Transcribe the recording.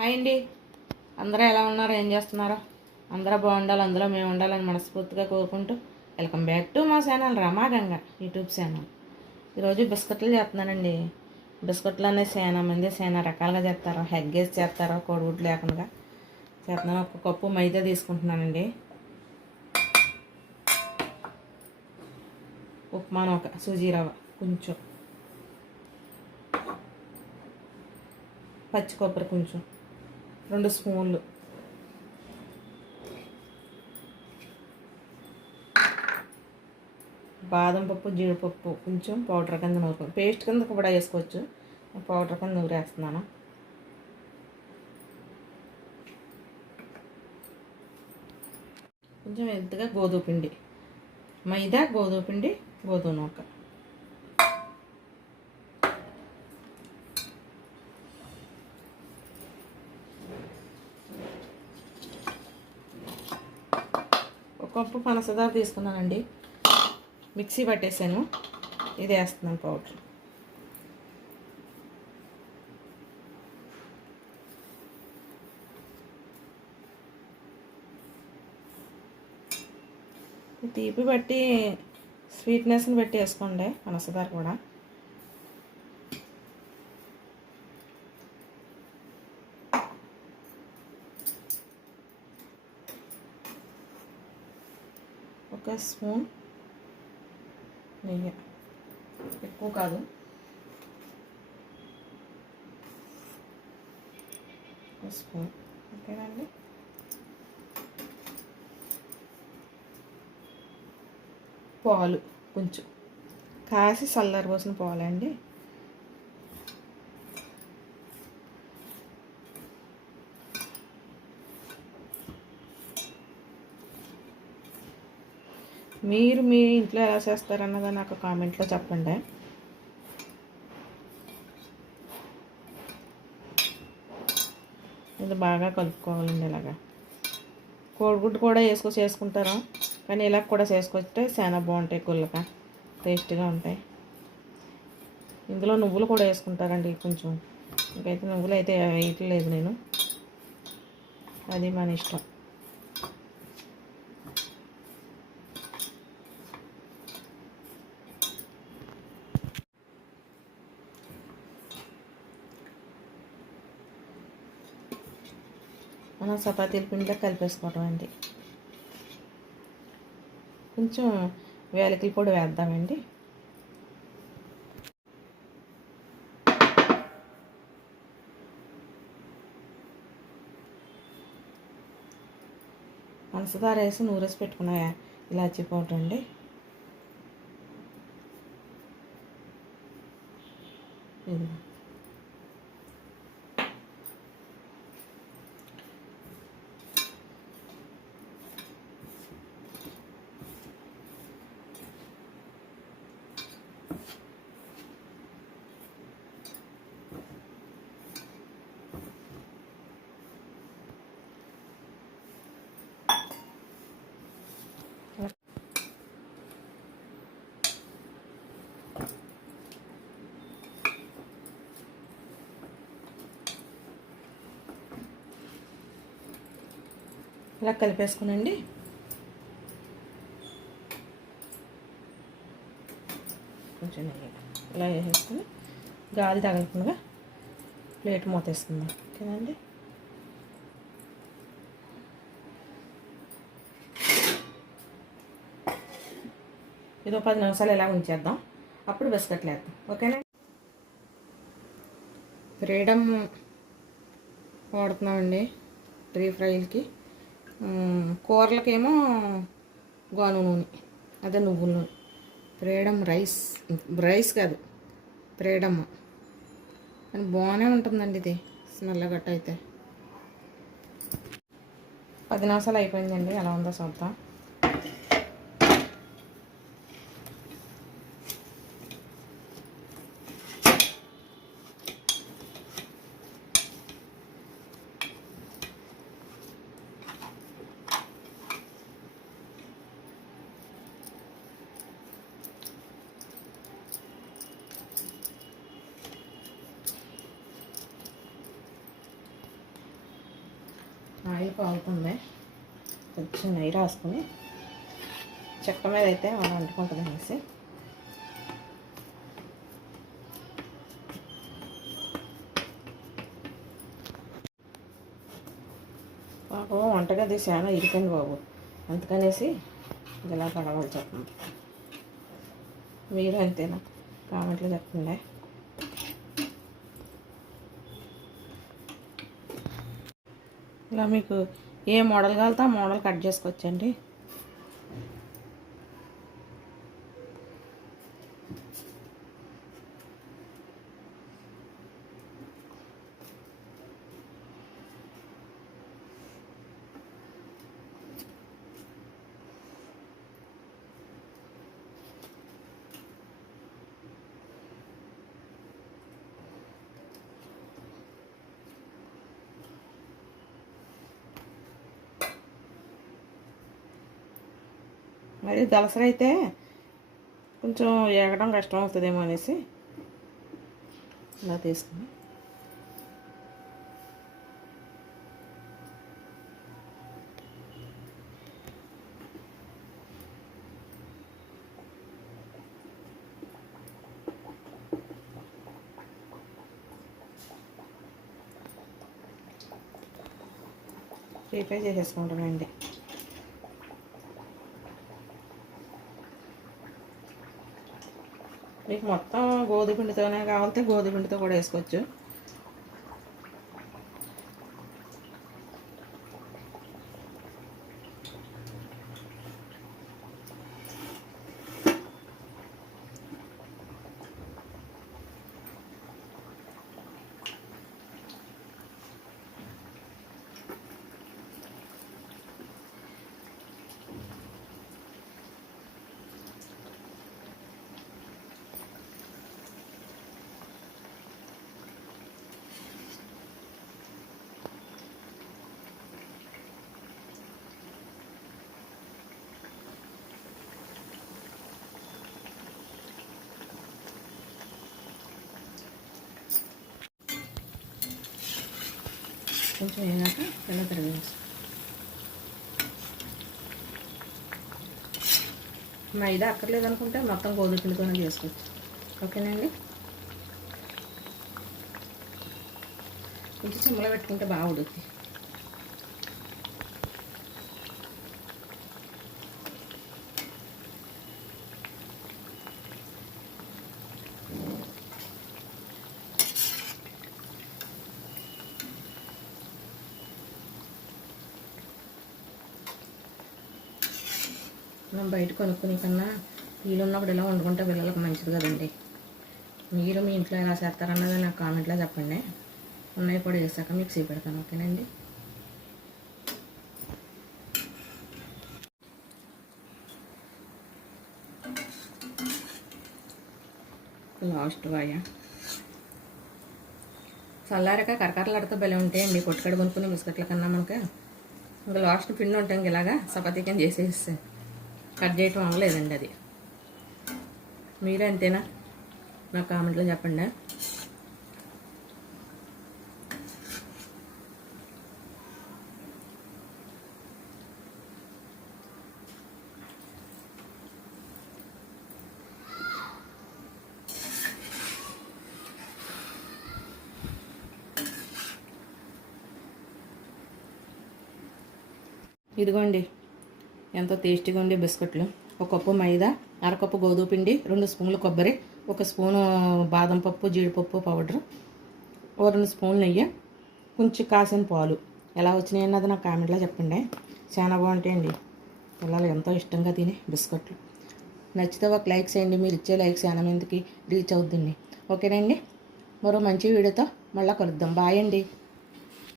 Hi అండి అందరూ ఎలా ఉన్నారు? ఏం చేస్తున్నారు? అందరూ బాగుండాలి అందులో మేము ఉండాలని మనస్ఫూర్తిగా కోరుకుంటూ వెల్కమ్ బ్యాక్ టు మా ఛానల్ రమాగంగ యూట్యూబ్ ఛానల్. ఈరోజు బిస్కెట్లు చేస్తున్నానండి. బిస్కెట్లు అనేది సేనా మంది చాలా రకాలుగా చేస్తారు. హెగ్ చేస్తారు కోడిగుడ్లు లేకుండా. చేస్తున్నాను. ఒక కప్పు మైదా తీసుకుంటున్నానండి. ఉప్మాను ఒక సూజీ రవ్వ కొంచెం. పచ్చి కొబ్బరి కొంచెం. రెండు స్పూన్లు. బాదం పప్పు జీడిపప్పు కొంచెం పౌడర్ కింద నూరుకుని పేస్ట్ కింద కూడా వేసుకోవచ్చు. పౌడర్ కింద నూరేస్తున్నాను. కొంచెం ఎద్దుగా గోధుమ పిండి. మైదా గోధుమ పిండి గోధుమ నూక పప్పు పనసదార తీసుకున్నానండి. మిక్సీ పట్టేసాను. ఇది వేస్తున్నాను పౌడర్. తీపి బట్టి స్వీట్నెస్ని బట్టి వేసుకోండి పనసదార కూడా. ఒక స్పూన్ నెయ్యి. ఎక్కువ కాదు. ఒక స్పూన్. ఓకేనండి? పాలు కొంచెం. కాసి చల్లారి పోసిన పాలండి. మీరు మీ ఇంట్లో ఎలా చేస్తారన్నది నాకు కామెంట్లో చెప్పండి. ఇది బాగా కలుపుకోవాలండి ఇలాగా. కోడిగుడ్డు కూడా వేసుకొని చేసుకుంటారు? కానీ ఇలా కూడా చేసుకొస్తే చాలా బాగుంటాయి గుల్లగా టేస్ట్గా ఉంటాయి. ఇందులో నువ్వులు కూడా వేసుకుంటారండి కొంచెం. ఇంకైతే నువ్వులు అయితే వేయట్లేదు నేను. అది మన ఇష్టం. మనం చపాతీల పిండిలో కలిపేసుకోవటం అండి. కొంచెం వేలకల పొడి వేద్దామండి. పంచదార వేసి నూరేసి పెట్టుకున్న ఇలాచీ పౌడర్ అండి. ఇది ఇలా కలిపేసుకునండి. కొంచెం ఇలా వేసేసుకుని గాలి తగలకుండా ప్లేట్ మూతేసుకుందాం. ఓకేనండి? ఇది పది నిమిషాలు ఇలా ఉంచేద్దాం. అప్పుడు బిస్కెట్లు వేద్దాం. ఓకేనా? ఫ్రీడమ్ వాడుతున్నామండి. త్రీ ఫ్రైలకి. కూరలకేమో గోను నూనె అదే నువ్వుల నూనె. ఫ్రీడమ్ రైస్ రైస్ కాదు ఫ్రీడమ్. అని బాగానే ఉంటుందండి ఇది స్మెల్ గట్ట అయితే పది నిమిషాలు అయిపోయిందండి ఎలా ఉందో చూద్దాం ఆయిల్ కాగుతుంది. కొంచెం నెయ్యి రాసుకుని చెక్క మీద అయితే మనం వండుకుంటుంది అనేసి. పాపం వంటగది చాలా ఇరికండి బాబు. అందుకనేసి ఇలా పడవలసి చెప్పండి. మీరు అంతేనా? కామెంట్లో చెప్పండి. ఇలా మీకు ఏ మోడల్ కావాలితే ఆ మోడల్ కట్ చేసుకోవచ్చండి. మరి దలసరి అయితే కొంచెం ఎగడం కష్టం అవుతుందేమో అనేసి ఇలా తీసుకుని ప్రీపేర్ చేసేసుకుంటానండి. మీకు మొత్తం గోధుమ పిండితోనే కావాలంటే గోధుమ పిండితో కూడా వేసుకోవచ్చు. కొంచెం వేగాక తెల్ల తిరగేసి మైదా అక్కర్లేదు అనుకుంటే మొత్తం గోధుమ పిండితోనే చేసుకోవచ్చు. ఓకేనండి? కొంచెం చిమ్మలో పెట్టుకుంటే బాగా ఉడుకుతుంది మనం బయట కొనుక్కునే కన్నా వీలు ఉన్నప్పుడు ఇలా వండుకుంటే పిల్లలకు మంచిది కదండి. మీరు మీ ఇంట్లో ఎలా చేస్తారన్నది నాకు కామెంట్లో చెప్పండి. ఉన్నాయి కూడా వేసాక మీకు చూపెడతాను ఓకేనండి? లాస్ట్ వాయ. చల్లారక కరకరలాడుతూ భలే ఉంటాయండి. కొట్టుకడ కొనుక్కునే బిస్కెట్ల కన్నా మనకి. ఇంకా లాస్ట్ పిండి ఉంటాం ఇలాగా. చపాతీ కింద చేసేస్తే. కట్ చేయటం అవ్వలేదండి అది. మీరు అంతేనా నా కామెంట్లో చెప్పండి. ఇదిగోండి. ఎంతో టేస్టీగా ఉండే బిస్కెట్లు. ఒక కప్పు మైదా అరకప్పు గోధుమ పిండి రెండు స్పూన్లు కొబ్బరి ఒక స్పూను బాదం పప్పు జీడిపప్పు పౌడర్ ఓ రెండు స్పూన్లు నెయ్యి కొంచెం కాసిన పాలు. ఎలా వచ్చినాయి అన్నది నాకు కామెంట్లో చెప్పండి. చాలా బాగుంటాయండి. పిల్లలు ఎంతో ఇష్టంగా తినే బిస్కెట్లు. నచ్చితే ఒక లైక్ చేయండి. మీరు ఇచ్చే లైక్స్ చాలా మందికి రీచ్ అవుతుంది ఓకేనండి. మరో మంచి వీడియోతో మళ్ళీ కలుద్దాం. బాయ్ అండి.